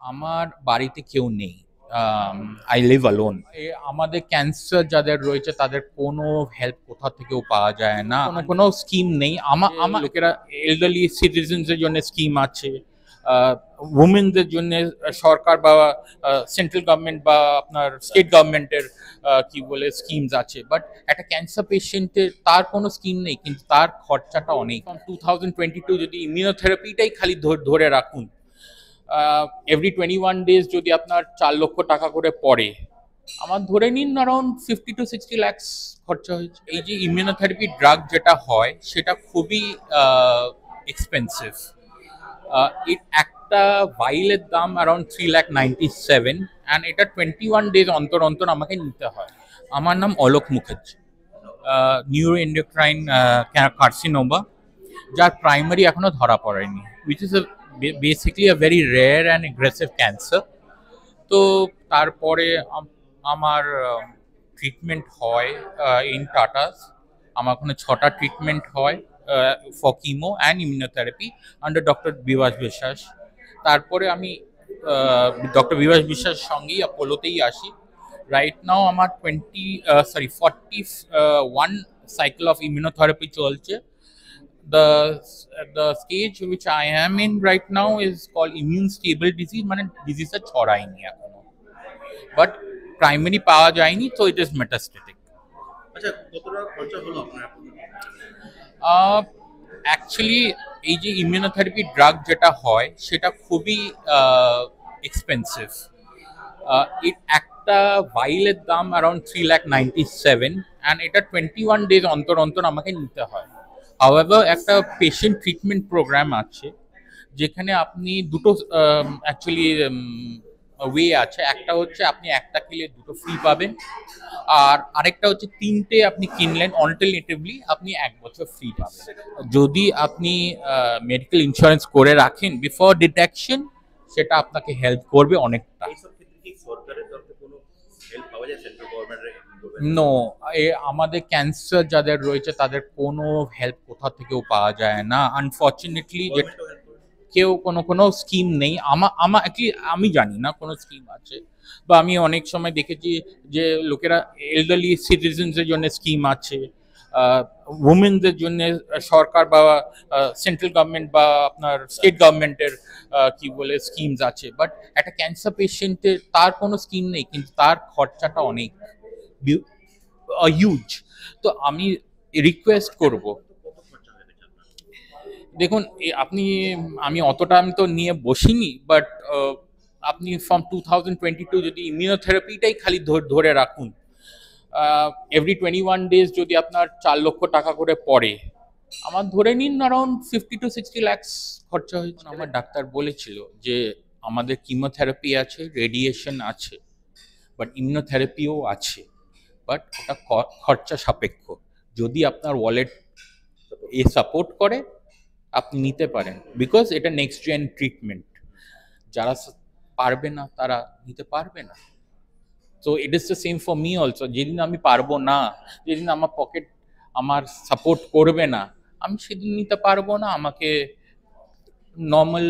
আমার বাড়িতে কেউ নেই। I live alone. আমাদের ক্যান্সার যাদের রয়েছে তাদের কোনো হেল্প কোথা থেকেও পাওয়া যায় না। কোনো স্কিম নেই। আমার লোকেরা এল্ডারলি সিটিজেনস এর জন্য স্কিম আছে। উমেনদের জন্য সরকার বা সেন্ট্রাল গভর্নমেন্ট বা আপনার স্টেট গভর্নমেন্টের কি বলে স্কিমস আছে। বাট একটা ক্যান্সার পেশেন্টের তার কোনো স্কিম নেই, কিন্তু তার খরচাটা অনেক। 2022 যদি ইমিউনোথেরাপিটাই খালি ধরে রাখুন, এভরি 21 days যদি আপনার 4 লক্ষ টাকা করে পড়ে, আমার ধরে নিন অ্যারাউন্ড 50 to 60 lakhs খরচা হয়েছে। এই যে ইমিউনোথেরাপি ড্রাগ যেটা হয় সেটা খুবই এক্সপেন্সিভ। একটা ভাইলের দাম অ্যারাউন্ড 3,97,000, অ্যান্ড এটা 21 days অন্তর অন্তর আমাকে নিতে হয়। আমার নাম Alok Mukherjee. Neuro endocrine carcinoma, যার প্রাইমারি এখনো ধরা পড়েনি, which is basically a very rare and aggressive cancer. তো তারপরে আমার ট্রিটমেন্ট হয় ইন টাটাস। আমার ওখানে 6টা ট্রিটমেন্ট হয় for কিমো and immunotherapy under doctor Bibhas বিশ্বাস। তারপরে আমি ডক্টর বিভাস বিশ্বাসের সঙ্গেই অ্যাপোলোতেই আসি। রাইট নাও আমার 41 সাইকেল অফ ইমিউনোথেরাপি চলছে। the the stage which I am in right now is called immune stable disease, মানে ডিজিজটা ছড়ায়নি এখনো, বাট প্রাইমারি পাওয়া যায়নি, তো ইট ইজ মেটাস্টেটিক। আচ্ছা, কত টাকা খরচা হলো আপনার? অ্যাকচুয়ালি এই যে ইমিউনোথেরাপি ড্রাগ যেটা হয় সেটা খুবই এক্সপেন্সিভ। একটা ভাইলের দাম অ্যারাউন্ড 3,97,000, অ্যান্ড এটা 21 days অন্তর অন্তর আমাকে নিতে হয়। হাউএভার একটা পেশেন্ট ট্রিটমেন্ট প্রোগ্রাম আছে যেখানে আপনি দুটো অ্যাকচুয়ালি ওয়ে আছে। একটা হচ্ছে আপনি একটা কিনলে দুটো ফ্রি পাবেন, আর আরেকটা হচ্ছে তিনটে আপনি কিনলেন অল্টারনেটিভলি আপনি 1 বছর ফ্রি পাবেন। যদি আপনি মেডিকেল ইন্স্যুরেন্স করে রাখেন বিফোর ডিটেকশন, সেটা আপনাকে হেল্প করবে অনেকটা। এইসব ক্ষেত্রে কি সরকারের তরফে কোনো হেল্প পাওয়া যায়, সেন্ট্রাল গভর্নমেন্টের? নো, আমাদের ক্যান্সার যাদের রয়েছে তাদের কোনো হেল্প কোথা থেকেও পাওয়া যায় না, আনফর্চুনেটলি। কেউ কোনো স্কিম নেই। আমি জানি না কোনো স্কিম আছে, বা আমি অনেক সময় দেখেছি যে লোকেরা এল্ডারলি সিটিজেনস এর জন্য স্কিম আছে। উমেনদের জন্য সরকার বা সেন্ট্রাল গভর্নমেন্ট বা আপনার স্টেট গভর্নমেন্টের কি বলে স্কিমস আছে। বাট একটা ক্যান্সার পেশেন্টের তার কোনো স্কিম নেই, কিন্তু তার খরচাটা অনেক হিউজ। তো আমি রিকোয়েস্ট করব, দেখুন আমি অতটা আমি তো নিয়ে বসিনি, বাট আপনি ফ্রম 2022 যদি ইমিউনোথেরাপিটাই খালি ধরে রাখুন, এভরি 21 days যদি আপনার 4 লক্ষ টাকা করে পড়ে, আমার ধরে নিন অ্যারাউন্ড 50 to 60 lakhs খরচা হয়েছে। আমার ডাক্তার বলেছিল যে আমাদের কিমোথেরাপি আছে, রেডিয়েশন আছে, বাট ইমিউনোথেরাপিও আছে, বাট ওটা খরচা সাপেক্ষ। যদি আপনার ওয়ালেট সাপোর্ট করে আপনি নিতে পারেন, বিকজ এটা নেক্সট জেন ট্রিটমেন্ট। যারা পারবে না তারা নিতে পারবে না। So it is the same for me also. যেদিন আমি পারবো না, যেদিন আমার পকেট আমার সাপোর্ট করবে না, আমি সেদিন নিতে পারবো না। আমাকে নর্মাল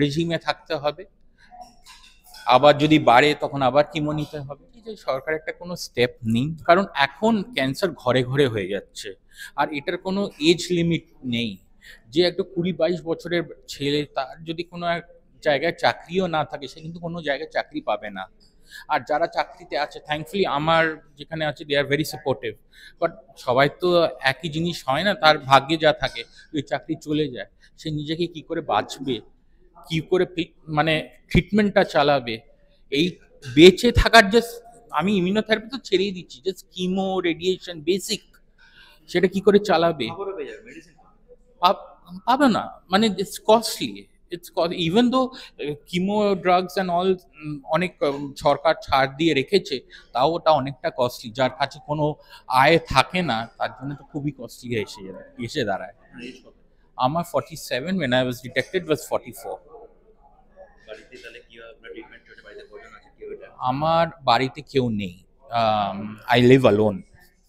রেজিমে থাকতে হবে। আবার যদি বাড়ে তখন আবার কিমো নিতে হবে। এই যে সরকার একটা কোনো স্টেপ নেই, কারণ এখন ক্যান্সার ঘরে ঘরে হয়ে যাচ্ছে, আর এটার কোনো এজ লিমিট নেই। যে একটা 20-22 বছরের ছেলে, তার যদি কোনো এক জায়গায় চাকরিও না থাকে, সে কিন্তু কোনো জায়গায় চাকরি পাবে না। আর যারা চাকরিতে আছে, থ্যাঙ্কফুলি আমার যেখানে আছে, দে আর ভেরি সাপোর্টিভ। বাট সবাই তো একই জিনিস হয় না, তার ভাগ্যে যা থাকে ওই চাকরি চলে যায়। সে নিজেকে কি করে বাঁচবে, কি করে মানে ট্রিটমেন্টটা চালাবে, এই বেঁচে থাকার যে আমি ইমিউনোথেরাপি তো ছেড়েই দিচ্ছি, জাস্ট কিমো রেডিয়েশন বেসিক, সেটা কি করে চালাবে? পাবে না, মানে it's costly. It's even though কিমো drugs and all অনেক সরকার ছাড় দিয়ে রেখেছে, তাও ওটা অনেকটা কস্টলি। যার কাছে কোনো আয় থাকে না তার জন্য তো খুবই কস্টলি এসে দাঁড়ায়। আমার 47, when I was detected was 44। আমার বাড়িতে কেউ নেই। I live alone.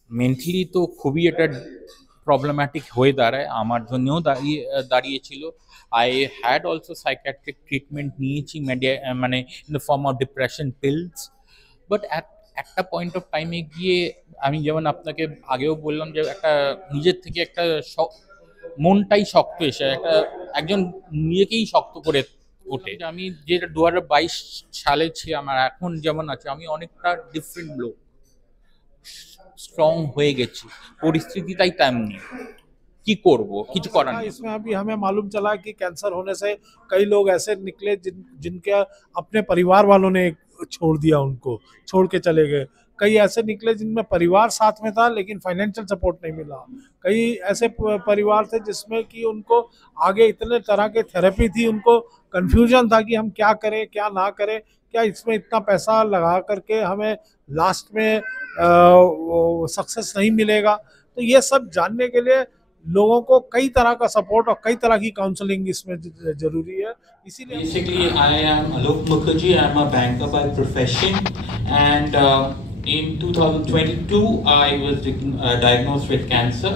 মেন্টালি তো খুবই এটা প্রবলেম্যাটিক হয়ে দাঁড়ায়, আমার জন্যও দাঁড়িয়েছিল। I had also psychiatric treatment নিয়েছি মানে in the form of depression pills, but at একটা পয়েন্ট অফ টাইমে গিয়ে আমি যেমন আপনাকে আগেও বললাম যে একটা নিজের থেকে একটা মনটাই শক্ত এসে একটা একজন নিজেকেই শক্ত করে ওঠে। আমি যেটা 2022 সালে ছিলাম আর এখন যেমন আছে আমি অনেকটা ডিফারেন্ট লোক, স্ট্রং হয়ে গেছি, পরিস্থিতি তাই তেমনি, কি করব, কিছু করার নেই। इसमें अभी हमें मालूम चला कि कैंसर होने से कई लोग ऐसे निकले जिनके अपने परिवार वालों ने छोड़ दिया, उनको छोड़ के चले गए। कई ऐसे निकले जिनमें परिवार साथ में था लेकिन फाइनेंशियल सपोर्ट नहीं मिला। कई ऐसे परिवार थे जिसमें कि उनको आगे इतने तरह के थेरेपी थी, उनको कंफ्यूजन था कि हम क्या करें क्या ना करें, क्या इसमें इतना पैसा लगा करके हमें लास्ट में सक्सेस नहीं मिलेगा। तो ये सब जानने के लिए लोगों को कई तरह का सपोर्ट और कई तरह की काउंसलिंग इसमें जरूरी है। इसीलिए Basically, I am Alok Mukherjee. I am a banker by profession, and in 2022, I was diagnosed with cancer.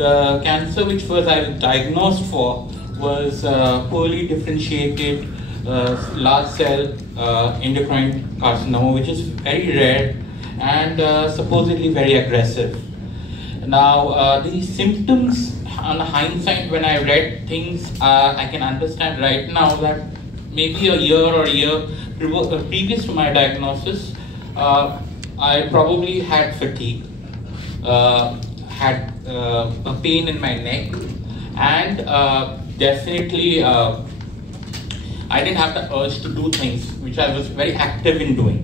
The cancer which was I was diagnosed for was poorly differentiated large cell endocrine carcinoma, which is very rare and supposedly very aggressive. Now, these symptoms, on hindsight, when I read things, I can understand right now that maybe a year or a year previous to my diagnosis, I probably had fatigue, had a pain in my neck, and definitely I didn't have the urge to do things which I was very active in doing.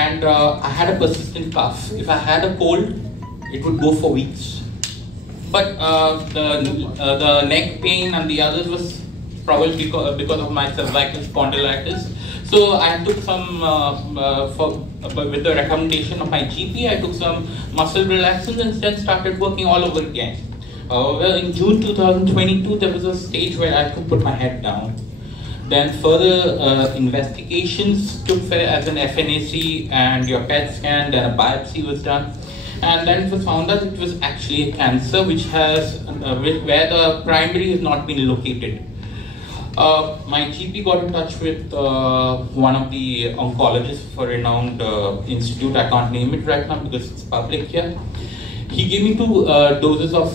And I had a persistent cough. If I had a cold, it would go for weeks. But the neck pain and the others was probably because of my cervical spondylitis. So I took some, with the recommendation of my GP, I took some muscle relaxants and then started working all over again. Well, in June 2022, there was a stage where I could put my head down. Then further investigations took as an FNAC and your PET scan, then a biopsy was done. And then it was found that it was actually a cancer which has, where the primary has not been located. My GP got in touch with one of the oncologists for a renowned institute. I can't name it right now because it's public here. He gave me 2 doses of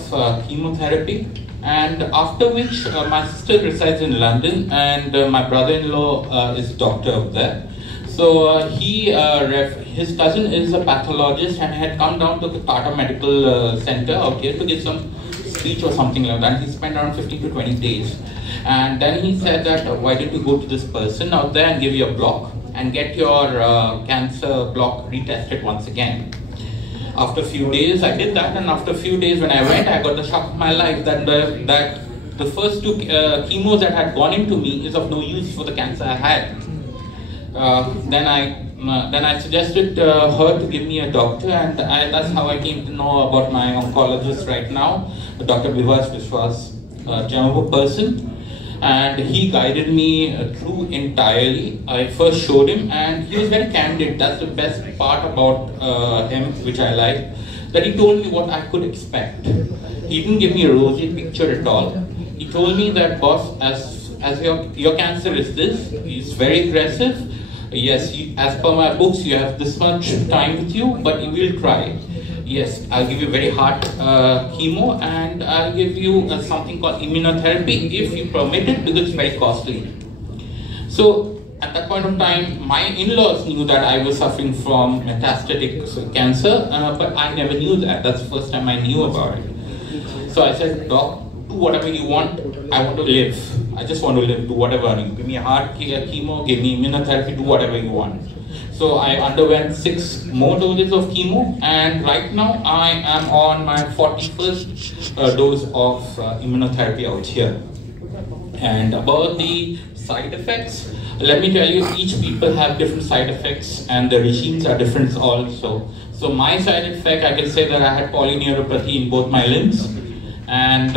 chemotherapy, and after which my sister resides in London and my brother-in-law is a doctor up there. So his cousin is a pathologist and had come down to the Kolkata Medical Center out here to give some speech or something like that. He spent around 15 to 20 days. And then he said that, why don't you go to this person out there and give you a block and get your cancer block retested once again. After a few days, I did that, and after a few days when I went, I got the shock of my life that the first 2 chemos that had gone into me is of no use for the cancer I had. Then I suggested her to give me a doctor, and that's how I came to know about my oncologist right now, Dr. Vivas Vishwas, a Jammu person, and he guided me through entirely. I first showed him, and he was very candid. That's the best part about him, which I like, that he told me what I could expect. He didn't give me a rosy picture at all. He told me that, boss, as your cancer is this, it's very aggressive. Yes, as per my books, you have this much time with you, but you will try. Yes, I'll give you very hard chemo, and I'll give you something called immunotherapy if you permit it, because it's very costly. So at that point of time, my in-laws knew that I was suffering from metastatic cancer, but I never knew that. That's the first time I knew about it. So I said, Doc, do whatever you want. I want to live. I just want to live. Do whatever. You give me a hard chemo, give me immunotherapy, do whatever you want. So I underwent 6 more doses of chemo, and right now I am on my 41st dose of immunotherapy out here. And about the side effects, let me tell you, each people have different side effects, and the regimes are different also. So my side effect, I can say that I had polyneuropathy in both my limbs, and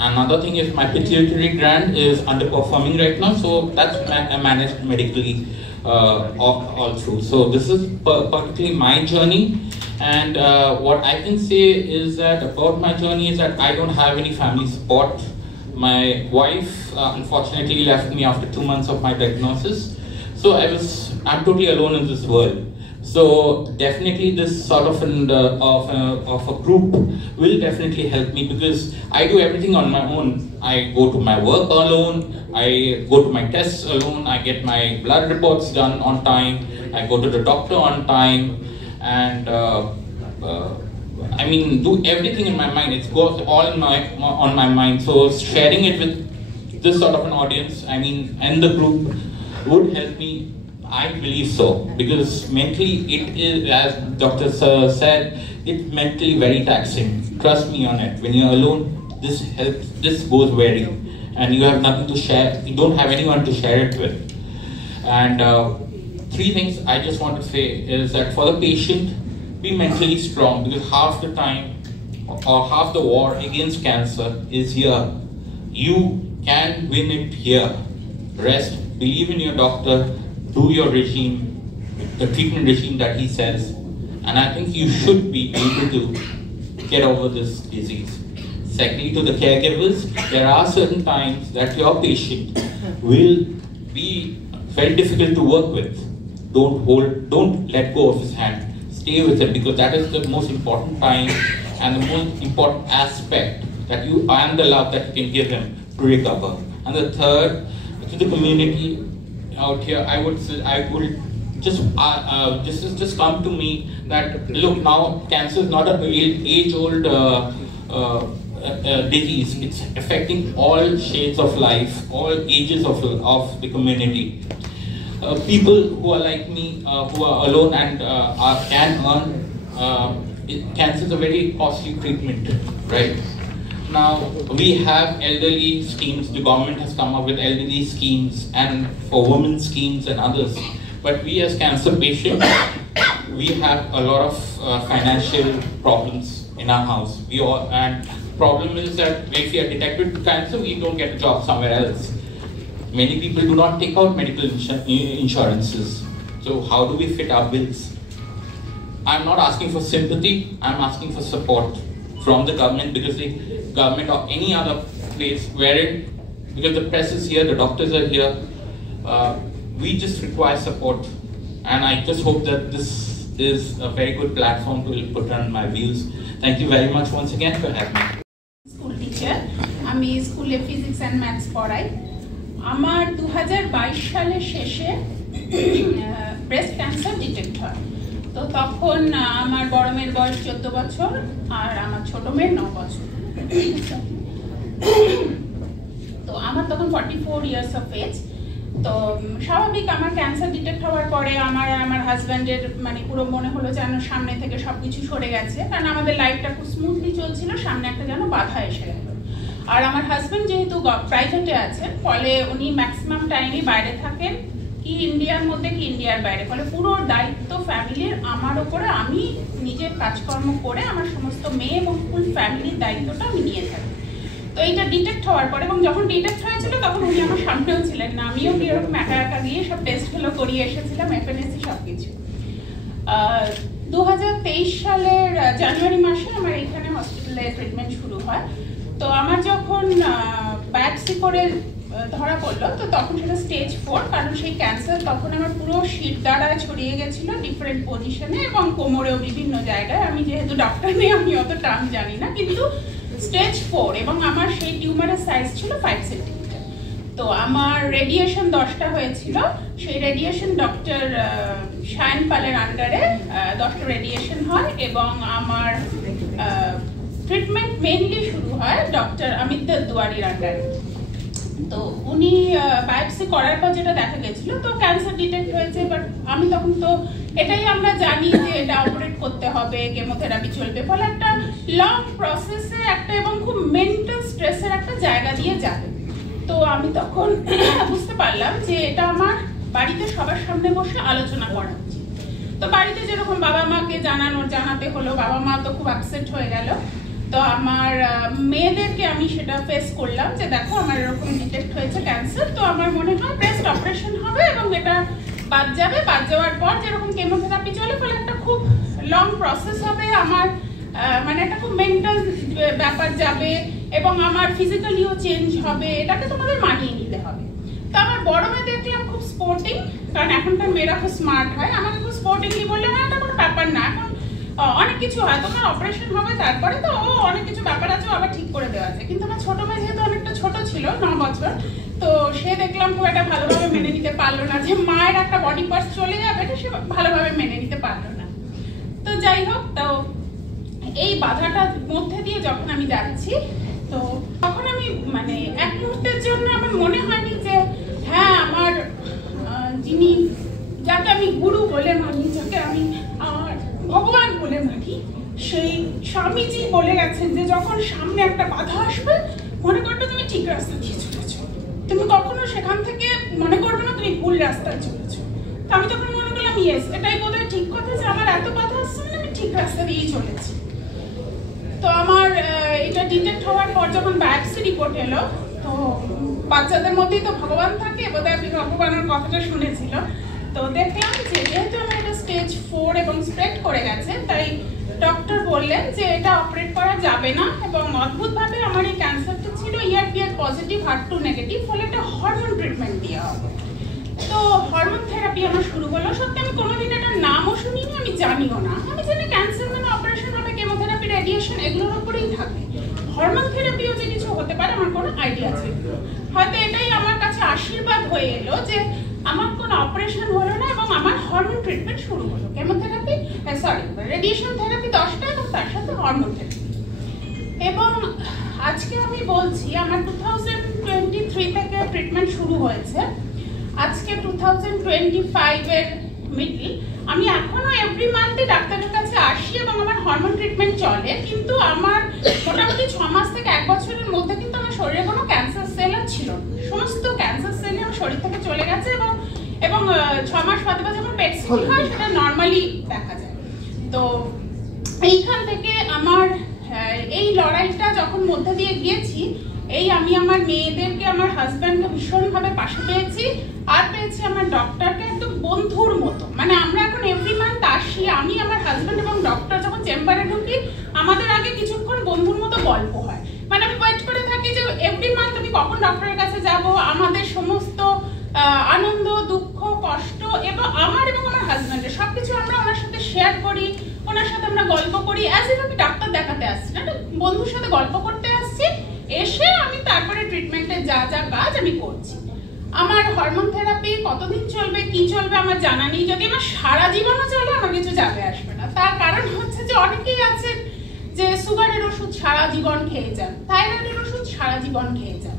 another thing is my pituitary gland is underperforming right now, so that's managed medically all through. So this is particularly my journey, and what I can say is that about my journey is that I don't have any family support. My wife unfortunately left me after 2 months of my diagnosis. So I'm totally alone in this world. So definitely this sort of of a group will definitely help me, because I do everything on my own. I go to my work alone, I go to my tests alone, I get my blood reports done on time, I go to the doctor on time, and I mean, do everything in my mind. It goes all in on my mind. So sharing it with this sort of an audience, I mean, and the group would help me. I believe so, because mentally it is, as Dr. said, it's mentally very taxing. Trust me on it. When you're alone, this helps. This goes very, and you have nothing to share. You don't have anyone to share it with. And three things I just want to say is that for the patient, be mentally strong, because half the time or half the war against cancer is here. You can win it here. Rest, believe in your doctor, do your regime, the treatment regime that he says, and I think you should be able to get over this disease. Secondly, to the caregivers, there are certain times that your patient will be very difficult to work with. Don't let go of his hand. Stay with him, because that is the most important time and the most important aspect that you, and the love that you can give him to recover. And the third, to the community out here, I would just come to me that, look, now cancer is not an age-old disease. It's affecting all shades of life, all ages of the community. People who are like me, who are alone and can earn, cancer is a very costly treatment, right? Now, we have elderly schemes. The government has come up with elderly schemes and for women schemes and others. But we as cancer patients, we have a lot of financial problems in our house. And problem is that if we are detected with cancer, we don't get a job somewhere else. Many people do not take out medical insurances. So how do we fit our bills? I'm not asking for sympathy, I'm asking for support from the government, because the government or any other place wherein, because the press is here, the doctors are here, we just require support. And I just hope that this is a very good platform to put on my views. Thank you very much once again for having me. School teacher, আমি স্কুলে physics and maths পড়াই। আমার 2022 সালের শেষে breast cancer detect হয়। তো তখন আমার বড় মেয়ের বয়স 14 বছর আর আমার ছোট মেয়ের 9 বছর। তো আমার তখন 44 ইয়ার্স অফ এজ। তো স্বাভাবিক আমার ক্যান্সার ডিটেক্ট হওয়ার পরে আমার হাজব্যান্ডের মানে পুরো মনে হলো যেন সামনে থেকে সবকিছু সরে গেছে, কারণ আমাদের লাইফটা খুব স্মুথলি চলছিল, সামনে একটা যেন বাধা এসে গেল। আর আমার হাজব্যান্ড যেহেতু প্রাইভেটে আছেন, ফলে উনি ম্যাক্সিমাম টাইমই বাইরে থাকেন, কি ইন্ডিয়ার মধ্যে কি ইন্ডিয়ার বাইরে, ফলে পুরো দায়িত্ব ফ্যামিলির আমার ওপরে, আমি নিজের কাজকর্ম করে আমার সমস্ত মেয়ে এবং ফুল ফ্যামিলির দায়িত্বটা আমি নিয়ে থাকি। তো এইটা ডিটেক্ট হওয়ার পরে, এবং যখন ডিটেক্ট হয়েছিল তখন উনি আমার সামনেও ছিলেন না, আমিও এরকম একা একা গিয়ে সব টেস্টগুলো করিয়ে এসেছিলাম, এফএনএসি সব কিছু। 2023 সালের জানুয়ারি মাসে আমার এখানে হসপিটালে ট্রিটমেন্ট শুরু হয়। তো আমার যখন বায়োপসি করে ধরা পড়লো, তো তখন সেটা স্টেজ 4, কারণ সেই ক্যান্সার তখন আমার পুরো শির দ্বারা ছড়িয়ে গেছিল ডিফারেন্ট পজিশনে এবং কোমরেও বিভিন্ন জায়গায়। আমি যেহেতু ডক্টর নেই, আমি অত টার্ম জানি না, কিন্তু স্টেজ 4, এবং আমার সেই টিউমারের সাইজ ছিল 5 সেন্টিমিটার। তো আমার রেডিয়েশন 10টা হয়েছিল, সেই রেডিয়েশন ডক্টর শায়ন পালের আন্ডারে 10টা রেডিয়েশন হয়, এবং আমার ট্রিটমেন্ট মেইনলি শুরু হয় ডক্টর অমিত দুয়ারির আন্ডারে। তো উনি বায়োপসি করার পর যেটা দেখা গেছিল, তো ক্যান্সার ডিটেক্ট হয়েছে, বাট আমি তখন তো এটাই আমরা জানি যে এটা অপারেট করতে হবে, কেমোথেরাপি চলবে, ফলে একটা লং প্রসেসে একটা এবং খুব মেন্টাল স্ট্রেসের একটা জায়গা দিয়ে যাবে। তো আমি তখন বুঝতে পারলাম যে এটা আমার বাড়িতে সবার সামনে বসে আলোচনা করা উচিত। তো বাড়িতে যেরকম বাবা মাকে জানাতে হলো, বাবা মা তো খুব আপসেট হয়ে গেল। তো আমার মেয়েদেরকে আমি সেটা ফেস করলাম যে দেখো আমার এরকম ডিটেক্ট হয়েছে ক্যান্সার, তো আমার মনে হয় ব্রেস্ট অপারেশন হবে এবং এটা বাদ যাবে, বাদ যাওয়ার পর যেরকম কেমোথেরাপি চলে, ফলে একটা খুব লং প্রসেস হবে, আমার মানে একটা খুব মেন্টাল ব্যাপার যাবে, এবং আমার ফিজিক্যালিও চেঞ্জ হবে, এটাকে তোমাদের মানিয়ে নিতে হবে। তো আমার বড় মেয়ে দেখলাম খুব স্পোর্টিং, কারণ এখনকার মেয়েরা খুব স্মার্ট হয়, আমাকে খুব স্পোর্টিংলি বললে না এটা কোনো ব্যাপার না, এখন অনেক কিছু হয়, তোমার অপারেশন হবে তারপরে তো ও অনেক কিছু ব্যাপার আছে আবার ঠিক করে দেওয়া যায়। কিন্তু আমার ছোট মেয়ে যেহেতু অনেকটা ছোট ছিল, 9 বছর, তো সে দেখলাম খুব একটা ভালোভাবে মেনে নিতে পারলো না যে মায়ের একটা বডি পার্টস চলে যাবে, এটা সে ভালোভাবে মেনে নিতে পারলো না। তো যাই হোক, তো এই বাধাটার মধ্যে দিয়ে যখন আমি যাচ্ছি, তো তখন আমি মানে এক মুহূর্তের জন্য আমার মনে হয়নি যে হ্যাঁ আমার যিনি, যাকে আমি গুরু বলে মানি, যাকে আমি আমার ভগবান বলে মানি, সেই স্বামীজি বলে গেছেন যে যখন সামনে একটা বাধা আসবে মনে করবে তুমি ঠিক রাস্তা দিয়ে চলেছো, তুমি কখনো সেখান থেকে মনে করবে না তুমি ভুল রাস্তায় চলেছো। তো আমি তখন মনে করলাম ইয়েস, এটাই বোধহয় ঠিক কথা যে আমার এত বাধা আসছে মানে আমি ঠিক রাস্তা দিয়েই চলেছি। তো আমার এটা ডিটেক্ট হওয়ার পর যখন বায়োপসি রিপোর্ট এলো, তো বাচ্চাদের মধ্যেই তো ভগবান থাকে, বোধহয় আপনি ভগবানের কথাটা শুনেছিল, তো দেখলাম যে যেহেতু আমার এটা স্টেজ 4 এবং স্প্রেড করে গেছে, তাই ডক্টর বললেন যে এটা অপারেট করা যাবে না, এবং অদ্ভুতভাবে আমার এই ক্যান্সারটা ছিল ER পজিটিভ HER2 নেগেটিভ, ফলে এটা হরমোন ট্রিটমেন্ট দেওয়া হবে। তো হরমোন থেরাপি আমার শুরু হলো। সত্যি আমি কোনোদিন এটার নামও শুনিনি, আমি জানিও না, আমি জানি ক্যান্সার মানে অপারেশন হবে, কেমোথেরাপি, রেডিয়েশন, এগুলোর উপরেই থাকে। হরমোন থেরাপিও যে কিছু হতে পারে আমার কোনো আইডিয়া ছিল। হয়তো এটাই আমার কাছে আশীর্বাদ হয়ে এলো যে আমার কোনো অপারেশন হলো না এবং আমার হরমোন ট্রিটমেন্ট শুরু হলো, কেমোথেরাপি, রেডিয়েশন থেরাপি 10টা এবং তার সাথে হরমোন থেরাপি। এবং আজকে আমি বলছি আমার 2023 থেকে ট্রিটমেন্ট শুরু হয়েছে, আজকে 2025 এর মিডল। আমি এখনো এভরি মান্থে ডাক্তারের কাছে আসি এবং আমার হরমোন ট্রিটমেন্ট চলে, কিন্তু আমার মোটামুটি 6 মাস থেকে 1 বছরের মধ্যে কিন্তু আমার শরীরে কোনো ক্যান্সার সেল আর ছিল না, সমস্ত ক্যান্সার সেল আমার শরীর থেকে চলে গেছে, এবং 6 মাস বাদে বাদে যখন পেট সিটি হয় সেটা নর্মালি দেখা যায়। তো এইখান থেকে আমার এই লড়াইটা যখন মধ্যে দিয়ে গিয়েছি, এই আমি আমার মেয়েদেরকে, আমার হাজব্যান্ডকে ভীষণভাবে পাশে পেয়েছি, আর পেয়েছি আমার ডক্টরকে একদম বন্ধুর মতো। মানে আমরা এখন এভরি মান্থ আসি, আমি, আমার হাজব্যান্ড এবং ডক্টর যখন চেম্বারে ঢুকি আমাদের আগে কিছুক্ষণ বন্ধুর মতো গল্প হয়। মানে আমি ওয়েট করে থাকি যে এভরি মান্থ আমি কখন ডক্টরের কাছে যাব, আমাদের সমস্ত আনন্দ, দুঃখ, কষ্ট এবং আমার হাজব্যান্ডের সবকিছু আমরা ওনার সাথে শেয়ার করি, ওনার সাথে আমরা গল্প করি, অ্যাজ ইফ আমি ডাক্তার দেখাতে আসছি না, বন্ধুর সাথে গল্প করতে আসছি, এসে আমি তারপরে ট্রিটমেন্টে যা যা কাজ আমি করছি। আমার হরমোন থেরাপি কতদিন চলবে, কি চলবে আমার জানা নেই, যদি আমার সারা জীবনও চলে আমার কিছু যাবে আসবে না। তার কারণ হচ্ছে যে অনেকেই আছে যে সুগারের ওষুধ সারা জীবন খেয়ে যান, থাইরয়েডের ওষুধ সারা জীবন খেয়ে যান,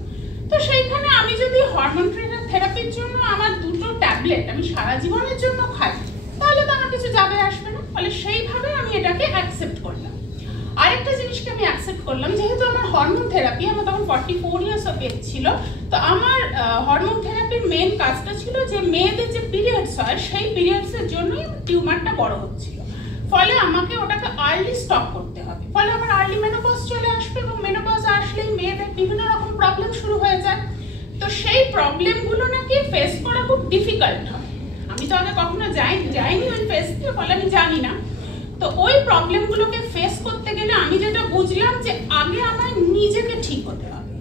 তো সেইখানে আমি যদি হরমোন থেরাপির জন্য আমার 2টো ট্যাবলেট আমি সারা জীবনের জন্য খাই, তাহলে তো আমার কিছু যাবে আসবে না। ফলে সেইভাবে আমি এটাকে অ্যাকসেপ্ট করলাম। আরেকটা জিনিসকে আমি অ্যাকসেপ্ট করলাম, যেহেতু আমার হরমোন থেরাপি, আমার তখন 44 ইয়ার্স অফ এজ ছিল, তো আমার হরমোন থেরাপির মেন কাজটা ছিল যে মেয়েদের যে পিরিয়ডস হয় সেই পিরিয়ডসের জন্যই টিউমারটা বড় হচ্ছিল, ফলে আমাকে ওটাকে আর্লি স্টপ করতে হবে। ফলে আমার আর্লি মেনোপজ চলে আসবে, এবং মেনোপজ আসলেই মেয়েদের বিভিন্ন রকম প্রবলেম শুরু হয়ে যায়। তো সেই প্রবলেমগুলো নাকি ফেস করা খুব ডিফিকাল্ট হয়। আমি তো আগে কখনো যাইনি ওই ফেসে, ফলে আমি জানি না। তো ওই প্রবলেমগুলোকে ফেস করতে গেলে আমি যেটা বুঝলাম যে আগে আমার নিজেকে ঠিক হতে হবে।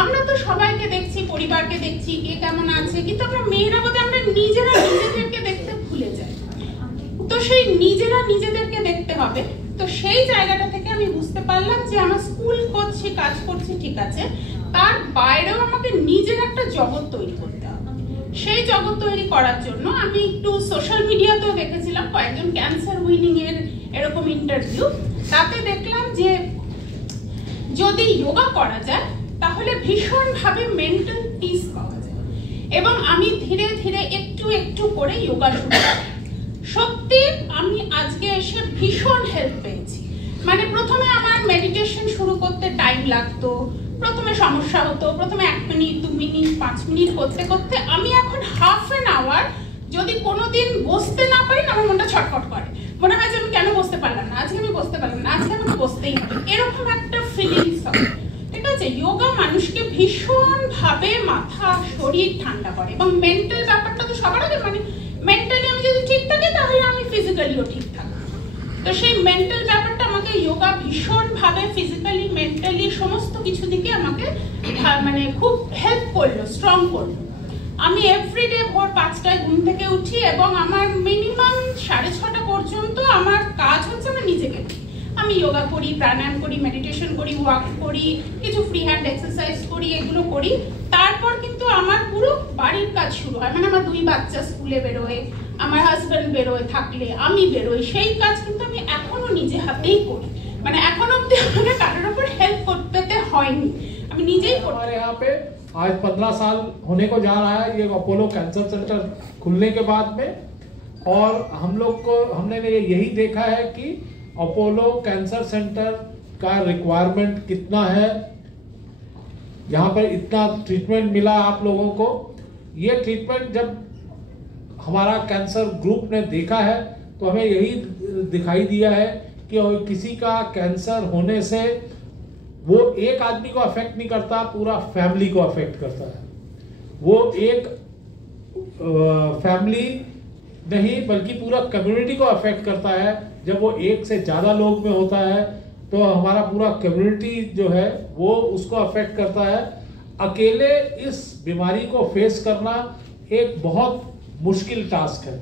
আমরা তো সবাইকে দেখছি, পরিবারকে দেখছি, কে কেমন আছে, কিন্তু আমরা মেয়েরা বোধহয় আমরা নিজেরা নিজেদেরকে দেখতে ভুলে যাই। তো সেই নিজেরা নিজেদেরকে দেখতে হবে। তো সেই জায়গাটা থেকে আমি বুঝতে পারলাম যে আমার স্কুল করছি, কাজ করছি, ঠিক আছে, তার বাইরেও আমাকে নিজের একটা জগৎ তৈরি করতে হবে। সেই জগৎ তৈরি করার জন্য আমি একটু সোশ্যাল মিডিয়াতেও দেখেছিলাম কয়েকজন ক্যান্সার উইনিং এর এরকম ইন্টারভিউ, তাতে দেখলাম যে যদি যোগা করা যায় তাহলে ভীষণভাবে মেন্টাল পিস পাওয়া যায়। এবং আমি ধীরে ধীরে একটু একটু করে যোগা শুরু করি। সত্যি আমি আজকে এসে ভীষণ হেল্প পেয়েছি। মানে প্রথমে আমার মেডিটেশন শুরু করতে টাইম লাগতো, প্রথমে সমস্যা হতো, প্রথমে 1 মিনিট, 2 মিনিট, 5 মিনিট করতে করতে আমি এখন হাফ অ্যান আওয়ার যদি কোনোদিন বসতে না পারি না, আমার মনটা ছটফট করে, মনে হয় যে আমি কেন বসতে পারলাম না, আজকে আমি বসতে পারলাম না, আজকে আমাকে বসতেই হবে, এরকম একটা ফিলিংস হয়। ঠিক আছে, যোগা মানুষকে ভীষণভাবে মাথা, শরীর ঠান্ডা করে, এবং মেন্টাল ব্যাপারটা তো সবার আগে, মানে মেন্টালি আমি যদি ঠিক থাকি তাহলে আমি ফিজিক্যালিও ঠিক থাকবো। তো সেই মেন্টাল ব্যাপারটা আমাকে আমাকে যোগা ভীষণভাবে ফিজিক্যালি মেন্টালি সমস্ত কিছু দিকে আমাকে মানে খুব হেল্প করলো, স্ট্রং করলো। আমি এভরিডে ভোর 5টায় ঘুম থেকে উঠি এবং আমার মিনিমাম 6:30 পর্যন্ত আমার কাজ হচ্ছে আমি নিজেকে, আমি যোগা করি, প্রাণায়াম করি, মেডিটেশন করি, ওয়াক করি, কিছু ফ্রি হ্যান্ড এক্সারসাইজ করি, এগুলো করি। তারপর কিন্তু আমার পুরো বাড়ির কাজ শুরু হয়, মানে আমার 2 বাচ্চা স্কুলে বেরোয়, আমার হাজব্যান্ড বেরোয়, থাকলে আমি বেরোই, সেই কাজ কিন্তু আমি এখনো নিজে হাতেই করি, মানে এখনো অব্দি আমাকে কারোর উপর হেল্প করতে হয়নি, আমি নিজেই করি। हमारे यहाँ पे आज 15 साल होने को जा रहा है ये अपोलो कैंसर सेंटर खुलने के बाद में, और हम लोग को हमने यही देखा है कि अपोलो कैंसर सेंटर का रिक्वायरमेंट कितना है, यहाँ पर इतना ट्रीटमेंट मिला आप लोगों को। ये ट्रीटमेंट जब हमारा कैंसर ग्रुप ने देखा है तो हमें यही दिखाई दिया है कि किसी का कैंसर होने से वो एक आदमी को अफेक्ट नहीं करता, पूरा फैमिली को अफेक्ट करता है। वो एक फैमिली नहीं बल्कि पूरा कम्युनिटी को अफेक्ट करता है। जब वो एक से ज़्यादा लोग में होता है तो हमारा पूरा कम्युनिटी जो है वो उसको अफेक्ट करता है। अकेले इस बीमारी को फेस करना एक बहुत मुश्किल टास्क है।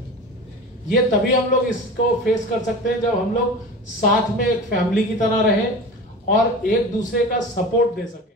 ये तभी हम लोग इसको फेस कर सकते हैं जब हम लोग साथ में एक फैमिली की तरह रहें और एक दूसरे का सपोर्ट दे सकें।